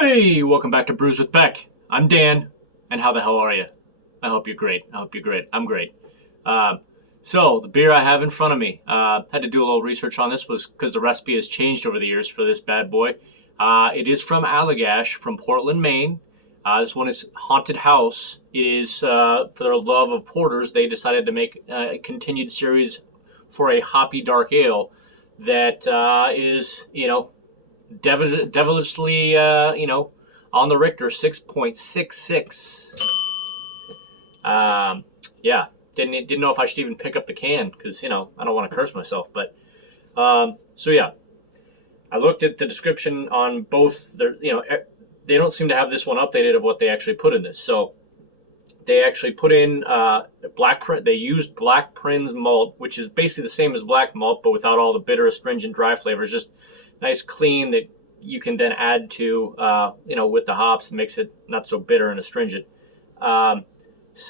Hey, welcome back to Brews with Beck. I'm Dan, and how the hell are you? I hope you're great. I'm great. So the beer I have in front of me, had to do a little research on this was because the recipe has changed over the years for this bad boy. It is from Allagash from Portland, Maine. This one is Haunted House. It is for their love of porters. They decided to make a continued series for a hoppy dark ale that is, devilishly, on the Richter, 6.66. Yeah, didn't know if I should even pick up the can because, I don't want to curse myself. But, so yeah, I looked at the description on both. They don't seem to have this one updated of what they actually put in this. So they actually put in they used Black Prince malt, which is basically the same as black malt, but without all the bitter, astringent, dry flavors. Just nice, clean that you can then add to, with the hops. It makes it not so bitter and astringent. And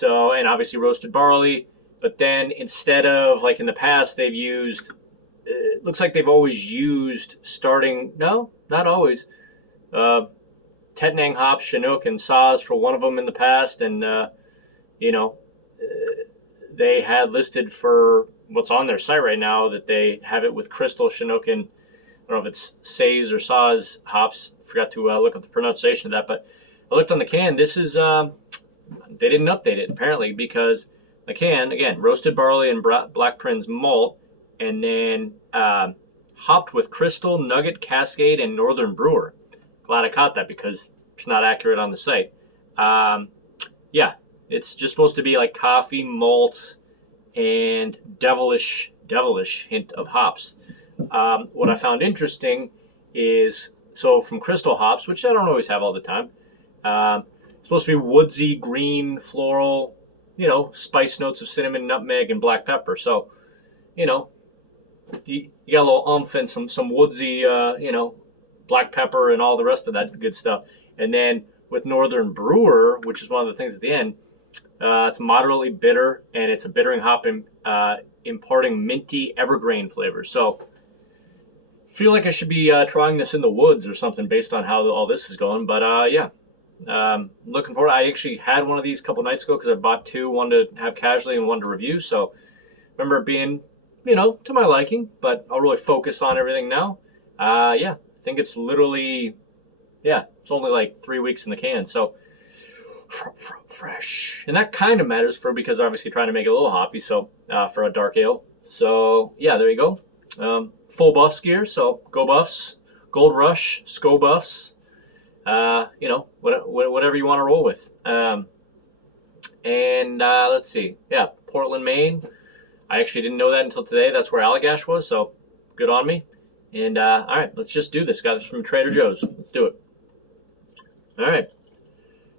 obviously roasted barley. But then instead of, like in the past, they've used, it looks like they've always used no, not always, Tettnang hops, Chinook, and Saaz for one of them in the past. And, they had listed for what's on their site right now that they have it with Crystal, Chinook, and I don't know if it's Saaz or Saaz hops. Forgot to look up the pronunciation of that, but I looked on the can. This is, they didn't update it apparently because the can, again, roasted barley and Black Prince malt, and then hopped with Crystal, Nugget, Cascade, and Northern Brewer. Glad I caught that because it's not accurate on the site. Yeah, it's just supposed to be like coffee, malt, and devilish hint of hops. What I found interesting is, so from Crystal hops, which I don't always have all the time, it's supposed to be woodsy, green, floral, spice notes of cinnamon, nutmeg, and black pepper. So, you got a little umph and some woodsy, black pepper and all the rest of that good stuff. And then with Northern Brewer, which is one of the things at the end, it's moderately bitter, and it's a bittering hop imparting minty evergreen flavors. So feel like I should be trying this in the woods or something based on how all this is going. But yeah, looking forward. I actually had one of these a couple nights ago because I bought two, one to have casually and one to review. So remember it being, to my liking, but I'll really focus on everything now. Yeah, I think it's literally, it's only like 3 weeks in the can. So fresh. And that kind of matters because they're obviously trying to make it a little hoppy. So for a dark ale. So yeah, there you go. Full Buffs gear, so go Buffs, Gold Rush, SCO Buffs, whatever you want to roll with. Let's see, Portland, Maine. I actually didn't know that until today. That's where Allagash was, so good on me. And all right, let's just do this. Got this from Trader Joe's. Let's do it. All right.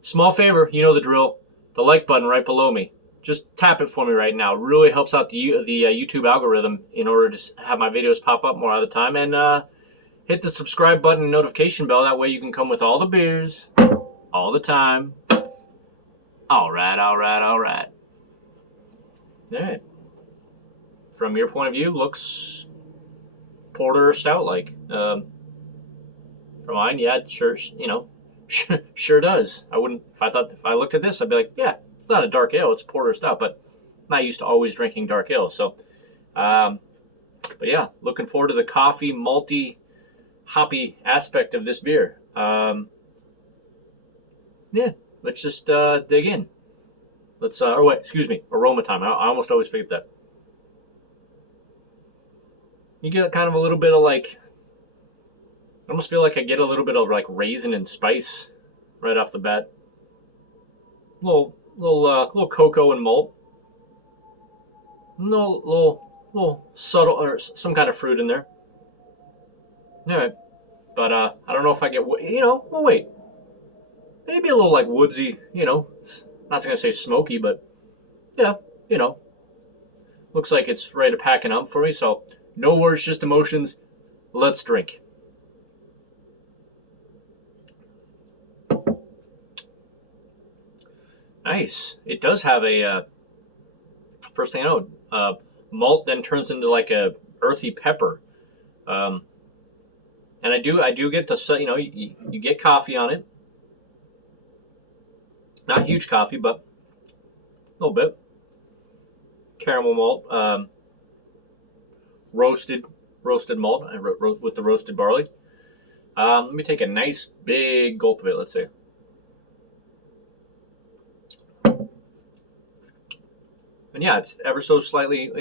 Small favor, you know the drill. The like button right below me. Just tap it for me right now. It really helps out the YouTube algorithm in order to have my videos pop up more of the time. And hit the subscribe button and notification bell. That way you can come with all the beers, all the time. All right. All right. From your point of view, looks porter or stout-like. For mine, yeah, sure, sure does. If I looked at this, I'd be like, yeah, it's not a dark ale, it's porter stout, but I'm not used to always drinking dark ale. So, but yeah, looking forward to the coffee, malty, hoppy aspect of this beer. Yeah, let's just dig in. Let's, aroma time. I almost always forget that. You get kind of a little bit of I almost feel like I get a little bit of raisin and spice right off the bat. Little cocoa and malt. Little subtle or some kind of fruit in there. All right, but I don't know if I get wait. Maybe a little woodsy. Not gonna say smoky, but yeah, looks like it's ready to pack it up for me. So no words, just emotions. Let's drink. Nice. It does have a, first thing I know, malt then turns into a earthy pepper. And And I do get the, you get coffee on it. Not huge coffee, but a little bit. Caramel malt, roasted malt with the roasted barley. Let me take a nice big gulp of it. Let's see. And yeah, it's ever so slightly,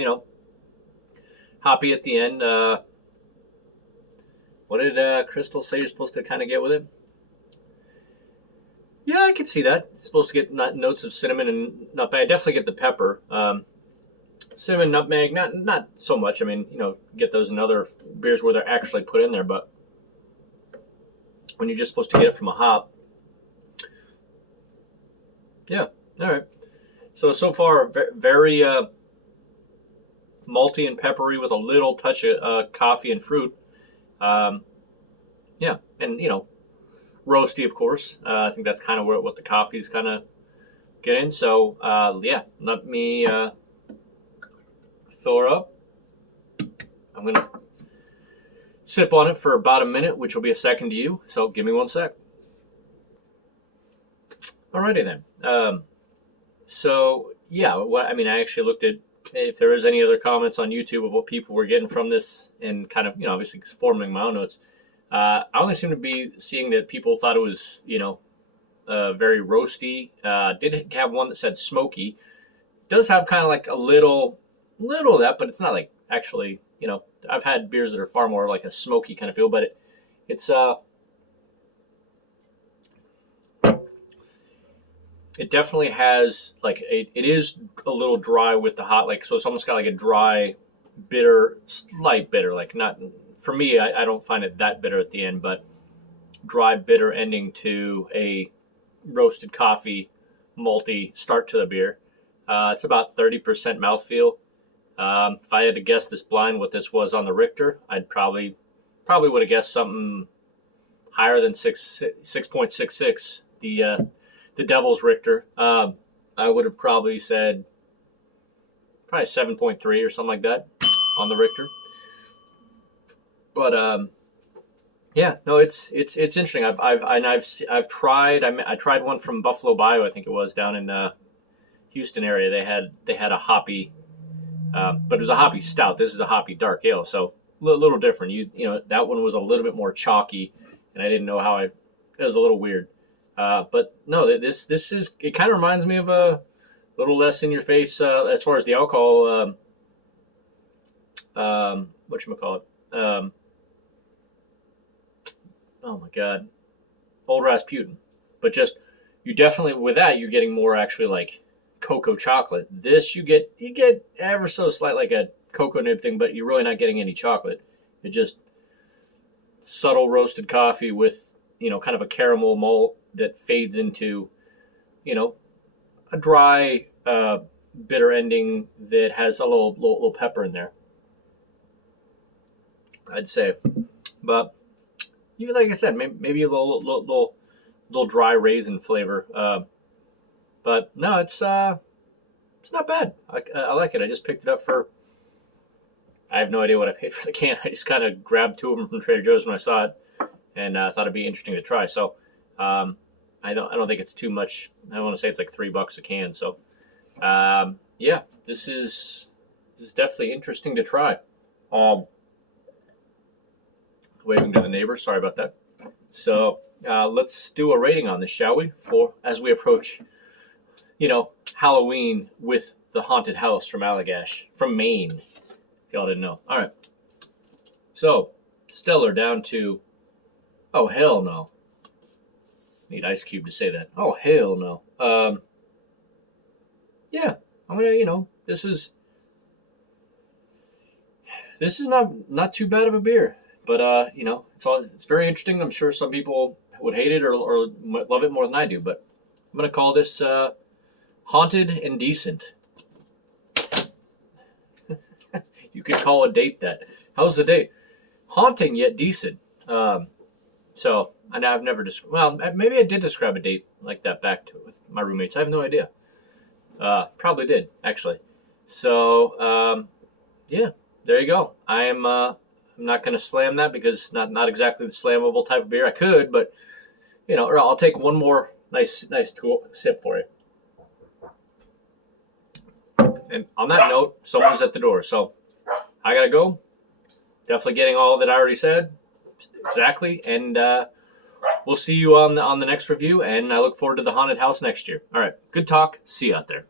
hoppy at the end. What did Crystal say you're supposed to kind of get with it? Yeah, I could see that. You're supposed to get notes of cinnamon and nutmeg. I definitely get the pepper. Cinnamon, nutmeg, not so much. I mean, get those in other beers where they're actually put in there, but when you're just supposed to get it from a hop. Yeah, all right. So far, very malty and peppery with a little touch of coffee and fruit. Yeah, and roasty, of course. I think that's kind of what the coffee's kind of getting. So yeah, let me fill her up. I'm gonna sip on it for about a minute, which will be a second to you. So give me 1 sec. Alrighty then. So yeah, I actually looked at if there was any other comments on YouTube of what people were getting from this, and kind of obviously forming my own notes. I only seem to be seeing that people thought it was very roasty. Did have one that said smoky. Does have kind of like a little of that, but it's not like actually. I've had beers that are far more like a smoky kind of feel, but it's it definitely has like it is a little dry with the hot, like, so it's almost got like a dry, bitter, slight bitter, like not for me. I don't find it that bitter at the end, but dry, bitter ending to a roasted coffee, malty start to the beer. It's about 30% mouthfeel. If I had to guess this blind what this was on the Richter, I'd probably would have guessed something higher than 6.66. The Devil's Richter. I would have probably said 7.3 or something like that on the Richter. But yeah, no, it's interesting. I've tried. I tried one from Buffalo Bio, I think it was, down in Houston area. They had a hoppy, but it was a hoppy stout. This is a hoppy dark ale, so a little different. That one was a little bit more chalky, and I didn't know how it was a little weird. But no, this is, it kind of reminds me of a little less in your face as far as the alcohol. Whatchamacallit? Oh my God, Old Rasputin. But just, you definitely, with that, you're getting more actually like cocoa chocolate. This you get ever so slight like a cocoa nib thing, but you're really not getting any chocolate. It's just subtle roasted coffee with kind of a caramel malt that fades into a dry bitter ending that has a little pepper in there, I'd say. But even like I said, maybe a little dry raisin flavor. But no, it's not bad. I like it. I just picked it up for, I have no idea what I paid for the can. I just kind of grabbed 2 of them from Trader Joe's when I saw it, and thought it'd be interesting to try. So I don't think it's too much. I want to say it's like $3 a can. So yeah, this is definitely interesting to try. Waving to the neighbor. Sorry about that. So let's do a rating on this, shall we? As we approach, Halloween with the haunted house from Allagash, from Maine. If y'all didn't know. All right. So stellar down to, oh hell no. Need Ice Cube to say that. Oh hell no. Yeah, I'm gonna. This is not too bad of a beer. But it's very interesting. I'm sure some people would hate it or love it more than I do. But I'm gonna call this haunted and decent. You could call a date that. How's the date? Haunting yet decent. So I've never well, maybe I did describe a date like that back with my roommates. I have no idea. Probably did actually. So yeah, there you go. I am I'm not going to slam that because not exactly the slammable type of beer. I could, but or I'll take one more nice sip for you. And on that note, someone's at the door, so I gotta go. Definitely getting all that I already said exactly, and we'll see you on the next review. And I look forward to the haunted house next year. All right, good talk. See you out there.